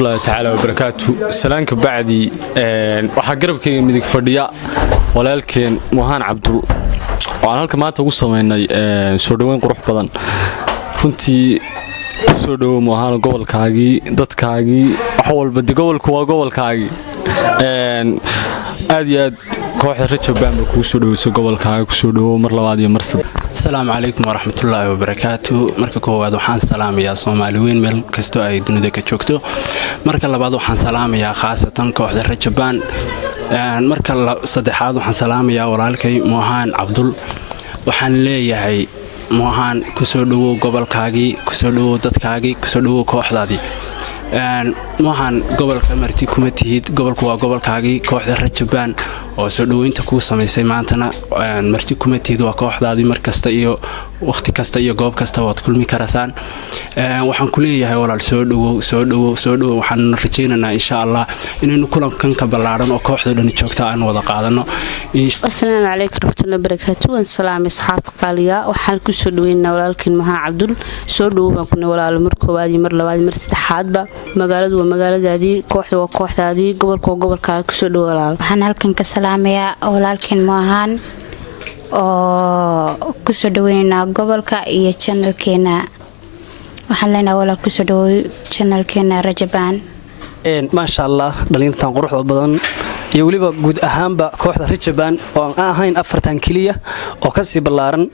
الله تعالى وبركاته سلامك بعدي waxaa garabkayga midig fadhiya walaalkeen mohaan abdul oo halka maanta ugu sameynay soo dhaweyn qurux badan runtii soo dhawo mohaan gobolkaagii dadkaagii wax walba gobolku waa gobolkaagii aad iyo aad kooxda Rajo baan ku soo dhaweyso gobolkaaga ku soo dhawo mar labaad iyo mar saddex السلام عليكم ورحمة الله وبركاته مركا كواد وحان سلام يا صوماليين ميل كستو أي دنيا كجوكتو مركا لبعض وحان سلام يا خاصة كوحدة رجو بان مركا صدحات وحان سلام يا ورالكي mohaan apdul وحان ليه هي mohaan كسو دو قبل كاغي كسو دو دادكاغي كسو دو كوحدة mohaan gobolka marti kuma tihid gobolku waa gobolkaagii kooxda Rajo baan oo soo dhaweynta ku sameysay maantana marti kuma tihid waa kooxdaadii markasta iyo waqti kasta iyo goob kasta waad kulmi karasaan waxaan ku leeyahay walaal soo dhawo waxaan rajaynaynaa insha Allah inaynu kulankan ka balaaran oo kooxda dhan joogta aan wada qaadano assalaamu calaykum warahmatullahi wabarakatuh waan salaamay asxaabta qaaliga waxaan ku soo dhaweynaa walaalkeen mohaan apdul soo dhawo baan ku walaal mar koowaad iyo mar labaad mar saddexaadba magaaladu waa magaaladaadii kooxdu waa kooxdaadii gobolku waa gobolkaaga ku soo dhawo walaal waxaan halkan ka salaamayaa walaalkeen mohaan oo ku soo dhaweynaa gobolka iyo channelkeena waxaan leenahay walaal ku soo dhawo channelkeena Rajo baan ما شاء الله dhalintan quruxda badan iyo waliba guud ahaanba kooxda Rajo baan oo aan ahayn afartan kaliya oo ka sii balaaran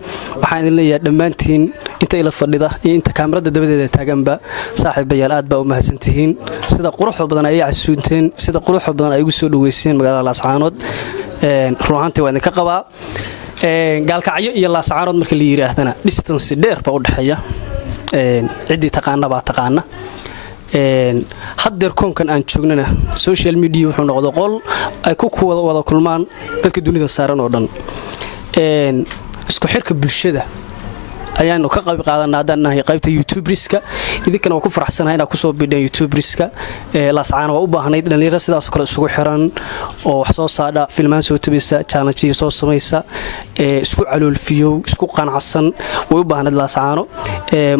waxaan idin leeyahay dhamaantiin inta ila fadhida iyo inta kaamirada dabadeeda taaganba saaxiibayaal aad baa u mahadsantihiin sida quruxda badan ay casuunteen sida quruxda badan ay ugu soo dhaweyseen magaalada Laascaanood ruuxantii waa idinka qabaa gaalkacyo iyo Laascaanood marka la yiraahdana distance dheer baa u dhaxeeya cidii taqaana baa taqaana haddeer koonkan aan joognana social media wuxuu noqday qol ay ku wada kulmaan dadka dunida saaran oo dhan isku xirka bulshada ayaanu ka qayb qaadanaa hadanahay qaybta YouTuberiska idinkana waa ku faraxsanahay inaad ku soo bidhaan YouTuberiska Laascaano waa u baahnayd dhalinyarada sidaas kale isugu xiran oo wax soo saada filmaan soo tabisa challenge soo sameeysa isku caloolfiyo isku qanacsan way u baahnayd Laascaano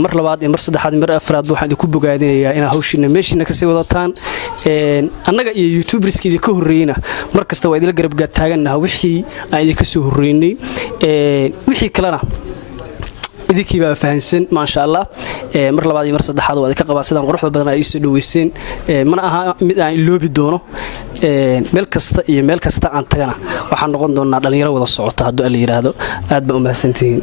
mar labaad iyo mar saddexaad mar afraad waxaan idinku bogaadinayaa in hawshiina meeshina ka sii wadataan annaga iyo YouTuberiska ka horeeyna mar kasta waa idil garab taaganahay wixii aan idinka soo horeeynay wixii kalena idinki baa fahansan ma sha Allah mar labaad iyo mar saddexaad waa idinka qabaa sidaan quruxda badan ay soo dhaweyseen mana aha mid aan iloobi doono meel kasta aan tagana waxaan noqon doonaa dhalinyaro wada socota haddii la yiraahdo aad baa u mahadsantihiin